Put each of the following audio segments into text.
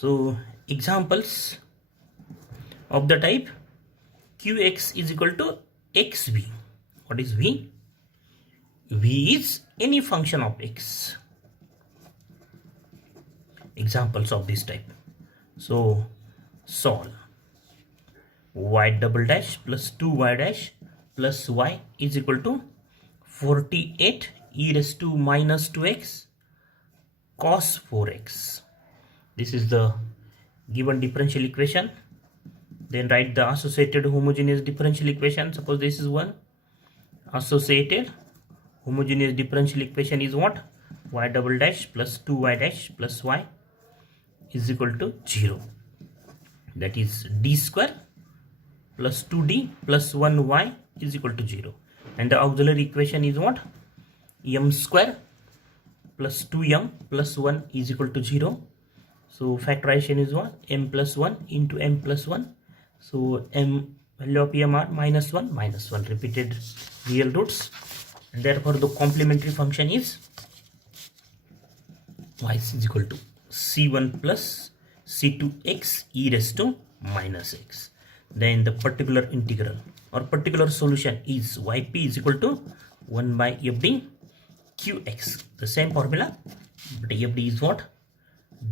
So examples of the type qx is equal to xv. What is v? V is any function of x. Examples of this type. So solve y double dash plus 2y dash plus y is equal to 48 e raised to minus 2x cos 4x. This is the given differential equation. Then write the associated homogeneous differential equation. Suppose this is one. Associated homogeneous differential equation is what? Y double dash plus 2y dash plus y is equal to 0. That is d square plus 2d plus 1y is equal to 0. And the auxiliary equation is what? M square plus 2m plus 1 is equal to 0. So factorization is what? M plus 1 into m plus 1. So m value of m are minus 1 repeated real roots. And therefore the complementary function is y is equal to c1 plus c2x e raised to minus x. Then the particular integral or particular solution is yp is equal to 1 by fd qx. The same formula, but fd is what?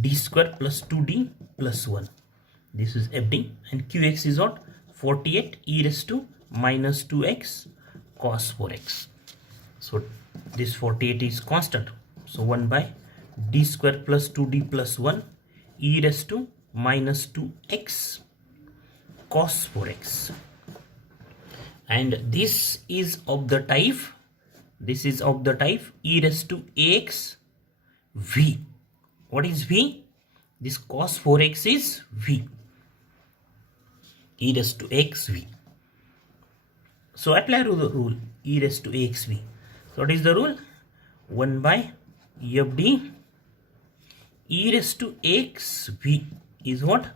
D square plus 2d plus 1. This is fd, and qx is what? 48 e raised to minus 2x cos 4x. So this 48 is constant. So 1 by d square plus 2d plus 1 e raised to minus 2x cos 4x. And this is of the type e raised to ax v. What is v? This cos 4x is v, e raised to x v. So apply the rule e raised to ax v. So what is the rule? 1 by fd e raised to x v is what?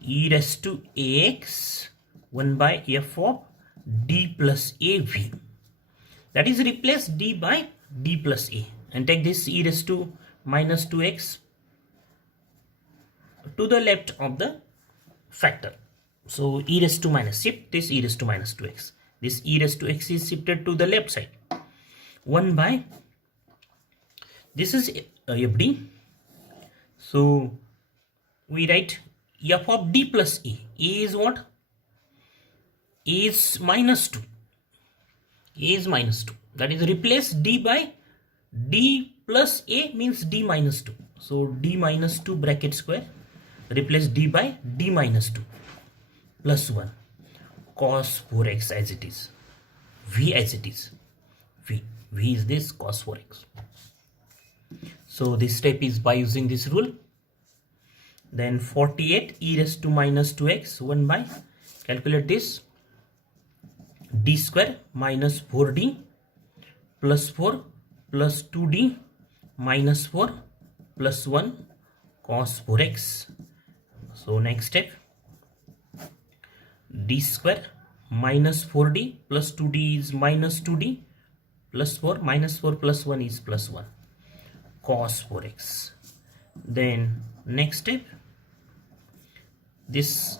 E raised to ax 1 by f of d plus a v. That is, replace d by d plus a and take this e raised to minus 2x to the left of the factor. So e raised to minus, shift this e raised to minus 2x. This e raised to x is shifted to the left side. 1 by, this is fd. So we write f of d plus a. A is what? A is minus 2. A is minus 2. That is, replace d by d plus a means d minus 2. So d minus 2 bracket square. Replace d by d minus 2 plus 1 cos 4x as it is. V as it is. V is this cos 4x. So this step is by using this rule. Then 48 e raised to minus 2x 1 by, calculate this, d square minus 4d plus 4 plus 2d minus 4 plus 1 cos 4x. So next step, d square minus 4d plus 2d is minus 2d plus 4 minus 4 plus 1 is plus 1 cos 4x. Then next step, this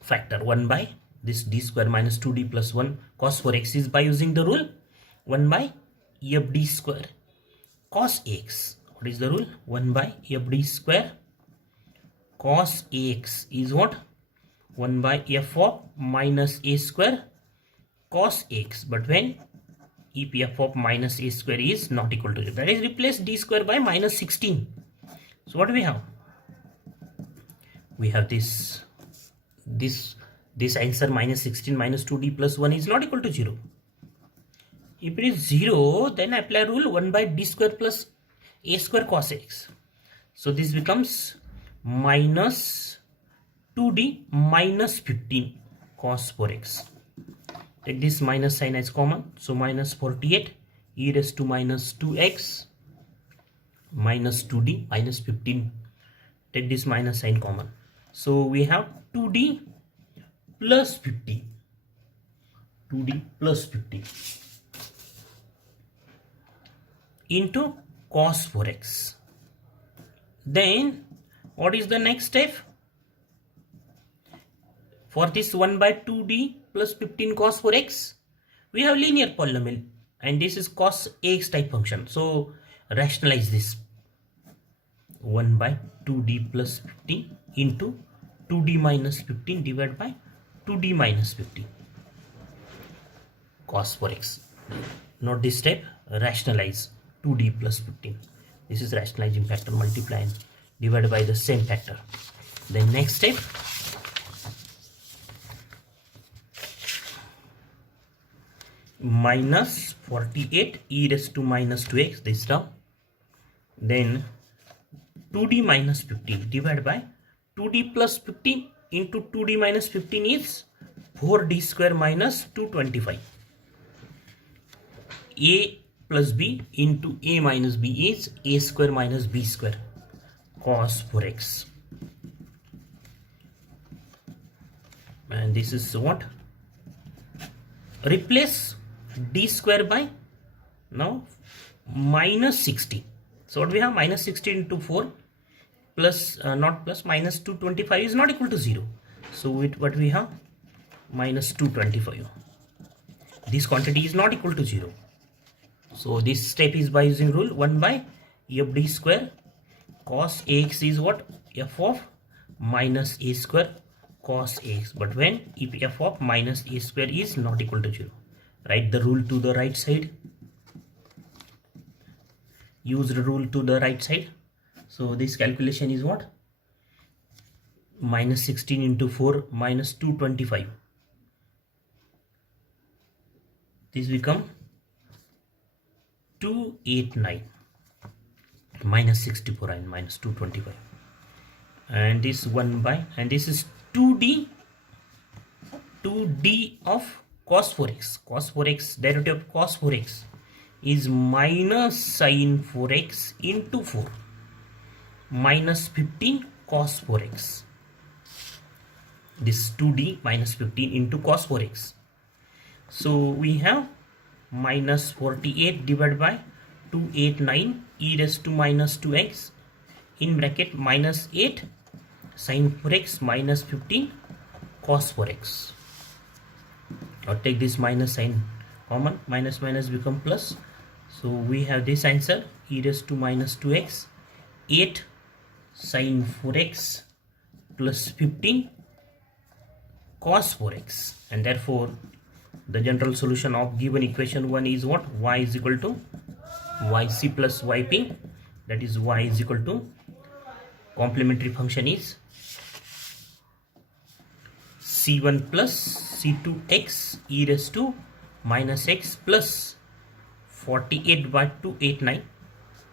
factor 1 by this d square minus 2d plus 1 cos 4x is by using the rule 1 by fd square cos ax. What is the rule? 1 by fd square cos ax is what? 1 by f of minus a square cos x. But when if f of minus a square is not equal to 0, that is, replace d square by minus 16. So what do we have? We have this answer minus 16 minus 2d plus 1 is not equal to 0. If it is 0, then apply rule 1 by d square plus a square cos x. So this becomes minus 2d minus 15 cos 4x. Take this minus sign as common. So minus 48 e raised to minus 2x minus 2d minus 15. Take this minus sign common. So we have 2d plus 50. 2d plus 50 into cos 4x Then what is the next step? For this 1 by 2d plus 15 cos 4x, we have linear polynomial and this is cos ax type function. So rationalize this. 1 by 2d plus 15 into 2d minus 15 divided by 2d minus 15 cos 4x. Note this step, rationalize 2d plus 15. This is rationalizing factor, multiply and divided by the same factor. Then next step, minus 48 e raised to minus 2x, this term. Then 2d minus 15 divided by 2d plus 15 into 2d minus 15 is 4d square minus 225. A plus b into a minus b is a square minus b square cos 4x. And this is what? Replace d square by now minus 60. So what we have? Minus 60 into 4 plus not plus minus 225 is not equal to 0. So with what we have? Minus 225. This quantity is not equal to 0. So this step is by using rule 1 by fd square cos ax is what? F of minus a square cos ax. But when if f of minus a square is not equal to 0, write the rule to the right side. Use the rule to the right side. So this calculation is what? Minus 16 into 4 minus 225. This become 289 minus 64 and minus 225. And this 1 by, and this is 2d of cos 4x. Cos 4x, derivative of cos 4x is minus sin 4x into 4 minus 15 cos 4x. This 2d minus 15 into cos 4x. So we have minus 48 divided by 289 e raised to minus 2x in bracket minus 8 sin 4x minus 15 cos 4x. Or take this minus sign common, minus minus become plus. So we have this answer, e raised to minus 2x 8 sin 4x plus 15 cos 4x, and therefore the general solution of given equation 1 is what? Y is equal to yc plus yp, that is y is equal to complementary function is c1 plus c2x e raised to minus x plus 48 by 289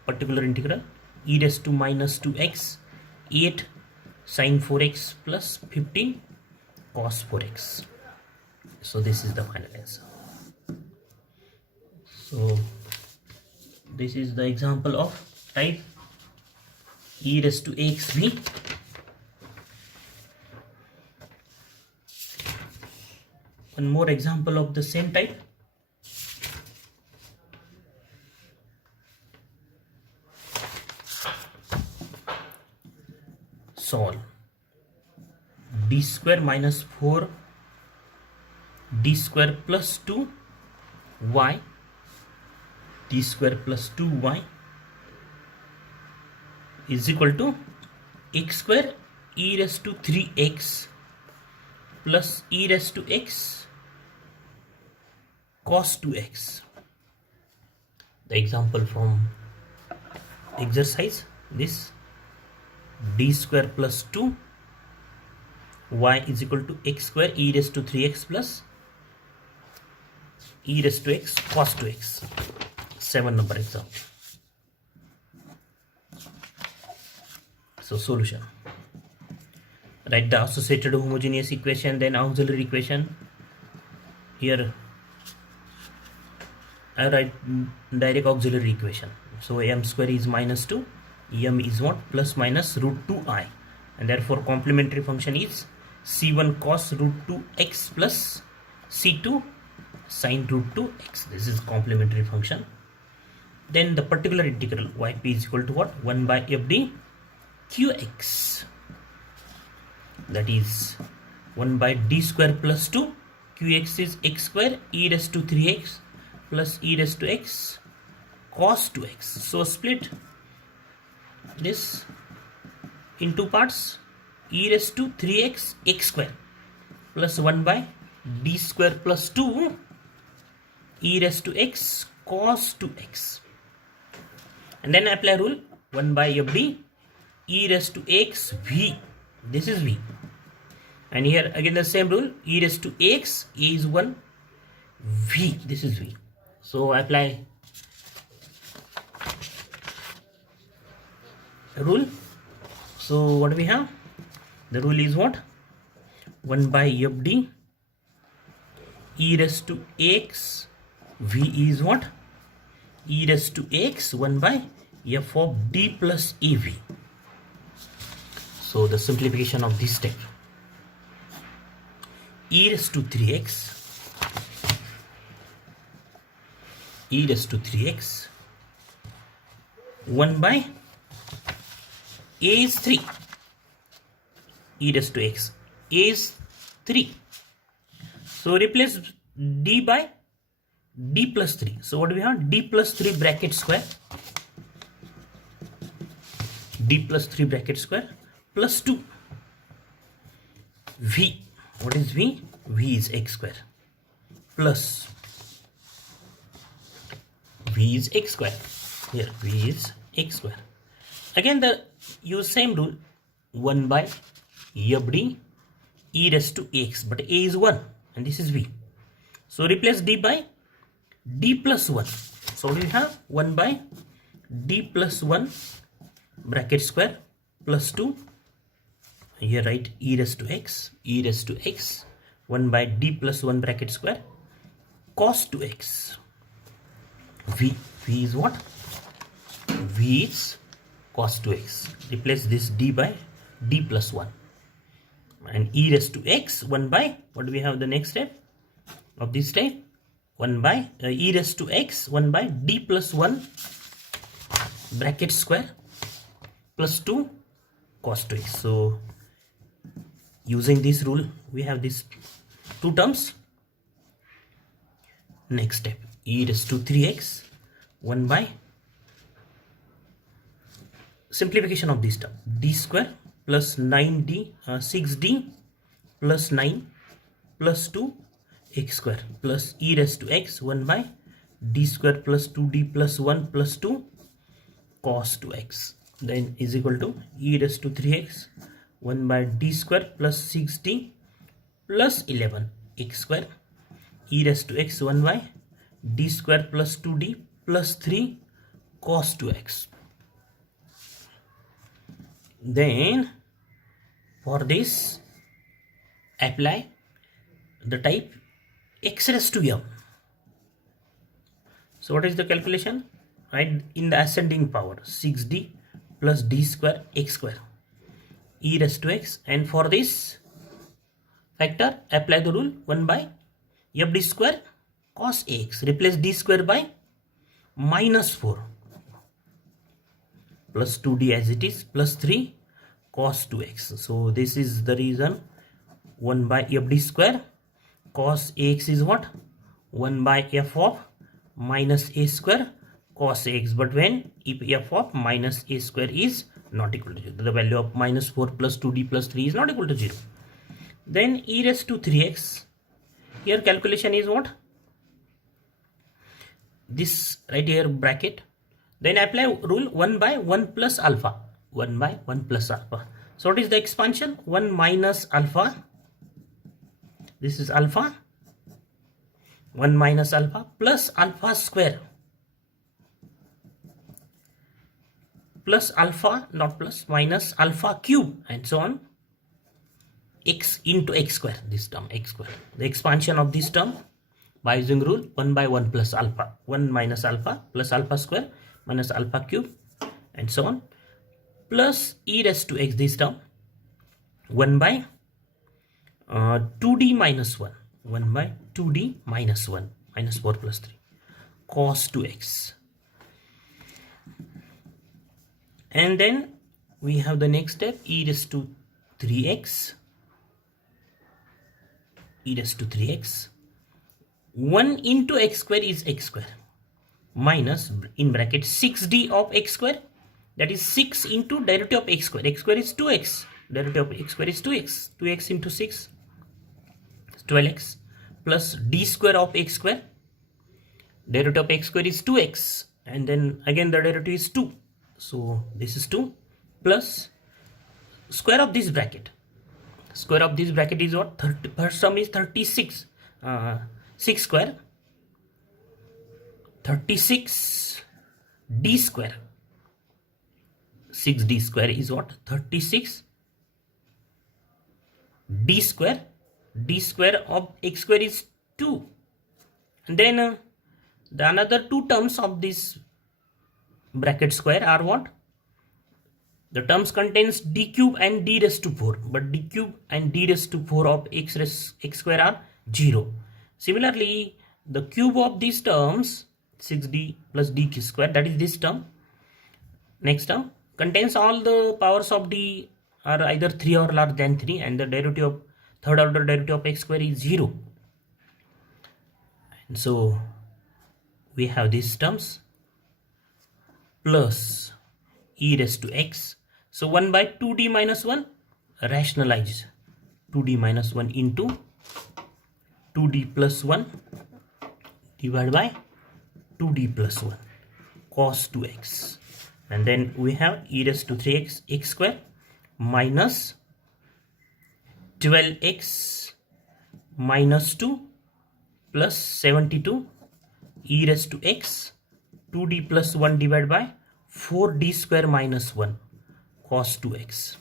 particular integral e raised to minus 2x 8 sin 4x plus 15 cos 4x. So this is the final answer. So this is the example of type e raised to ax.V. One more example of the same type. Solve d square minus 4 d square plus 2 y d square plus 2y is equal to x square e raised to 3x plus e raised to x cos 2x. The example from exercise, this d square plus 2 y is equal to x square e raised to 3x plus e raised to x cos 2x. 7 number example. So solution. Write the associated homogeneous equation, then auxiliary equation. Here I write direct auxiliary equation. So m square is minus 2, m is what? Plus minus root 2i, and therefore complementary function is c1 cos root 2x plus c2 sin root 2x. This is complementary function. Then the particular integral yp is equal to what? 1 by fd qx, that is 1 by d square plus 2. Qx is x square e raised to 3x plus e raised to x cos 2x. So split this in two parts. E raised to 3x x square plus 1 by d square plus 2 e raised to x cos 2x. And then apply rule 1 by FD e raised to x v. This is v. And here again the same rule, e raised to x, a is 1, v, this is v. So apply rule. So what do we have? The rule is what? 1 by FD e raised to x, v is what? E raised to x 1 by f of d plus av. So the simplification of this step, e raised to 3x, e raised to 3x 1 by a is 3, e raised to x, a is 3. So replace d by d plus 3. So what do we have? D plus 3 bracket square, d plus 3 bracket square plus 2 v. What is v? V is x square plus v is x square. Here v is x square. Again the use same rule, 1 by FD e raised to x, but a is 1 and this is v. So replace d by d plus 1. So we have 1 by d plus 1 bracket square plus 2. Here write e raised to x, 1 by d plus 1 bracket square cos 2x. V is what? V is cos 2x. Replace this d by d plus 1. And e raised to x 1 by, what do we have the next step of this step? 1 by e raised to x 1 by d plus 1 bracket square plus 2 cos 2x. So using this rule we have these two terms. Next step, e raised to 3x 1 by simplification of this term, d square plus 9d 6d plus 9 plus 2 x square plus e raised to x 1 by d square plus 2d plus 1 plus 2 cos 2x. Then is equal to e raised to 3x 1 by d square plus 6d plus 11 x square e raised to x 1 by d square plus 2d plus 3 cos 2x. Then for this apply the type x raised to m. So what is the calculation? Right, in the ascending power 6d plus d square x square e raised to x, and for this factor apply the rule 1 by fd square cos ax. Replace d square by minus 4 plus 2d as it is plus 3 cos 2x. So this is the reason 1 by fd square cos ax is what? 1 by f of minus a square cos ax. But when if f of minus a square is not equal to 0, the value of minus 4 plus 2d plus 3 is not equal to 0. Then e raised to 3x, here calculation is what? This right here bracket. Then apply rule 1 by 1 plus alpha. 1 by 1 plus alpha. So what is the expansion? 1 minus alpha. This is alpha. 1 minus alpha plus alpha square. Plus alpha, not plus, minus alpha cube and so on. X into x square, this term x square. The expansion of this term by using rule 1 by 1 plus alpha. 1 minus alpha plus alpha square minus alpha cube and so on. Plus e raised to x, this term 1 by 2d minus 1. 1 by 2d minus 1 minus 4 plus 3 cos 2x. And then we have the next step, e raised to 3x, e raised to 3x. 1 into x square is x square minus in bracket 6d of x square, that is 6 into derivative of x square. X square is 2x, derivative of x square is 2x, 2x into 6 is 12x, plus d square of x square, derivative of x square is 2x, and then again the derivative is 2, so this is 2, plus square of this bracket. Square of this bracket is what? 30, first term is 36, 6 square, 36 d square, 6d square is what? 36 d square, d square of x square is 2, and then the another two terms of this bracket square are what? The terms contains d cube and d raised to 4, but d cube and d raised to 4 of x square are 0. Similarly, the cube of these terms, 6d plus d square, that is this term, next term, contains all the powers of d are either 3 or larger than 3, and the derivative of third order derivative of x square is 0. And so we have these terms plus e raised to x. So 1 by 2d minus 1, rationalize 2d minus 1 into 2d plus 1 divided by 2d plus 1 cos 2x, and then we have e raised to 3x x square minus 12x minus 2 plus 72 e raised to x 2d plus 1 divided by 4d square minus 1 cos 2x.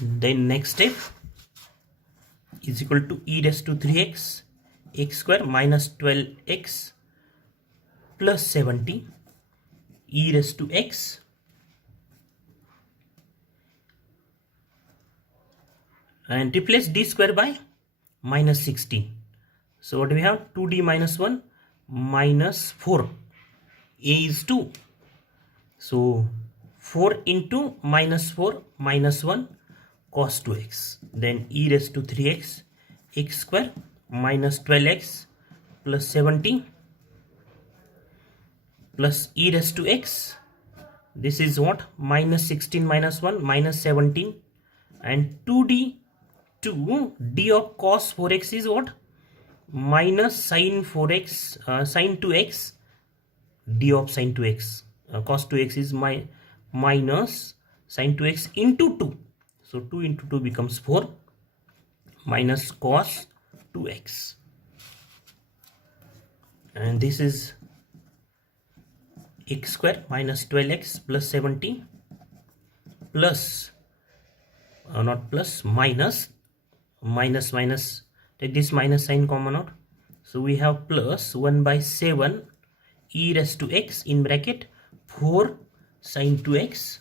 And then next step is equal to e raised to 3x x square minus 12x plus 70 e raised to x and replace d square by minus 16. So what do we have? 2d minus 1 minus 4, a is 2, so 4 into minus 4 minus 1 cos 2x, then e raised to 3x x square minus 12x plus 70 plus e raised to x, this is what? Minus 16 minus 1 minus 17, and 2d to d of cos 4x is what? Minus sin 4x, sin 2x, d of sin 2x, cos 2x is minus sin 2x into 2, so 2 into 2 becomes 4 minus cos 2x, and this is x square minus 12x plus 70 plus not plus minus minus, take this minus sign common out, so we have plus 1 by 7 e raised to x in bracket 4 sin 2x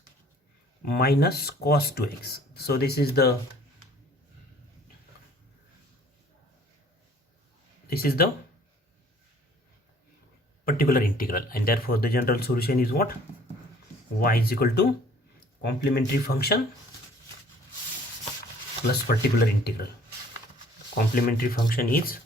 minus cos 2x. So this is the particular integral, and therefore the general solution is what? Y is equal to complementary function plus particular integral. Complementary function is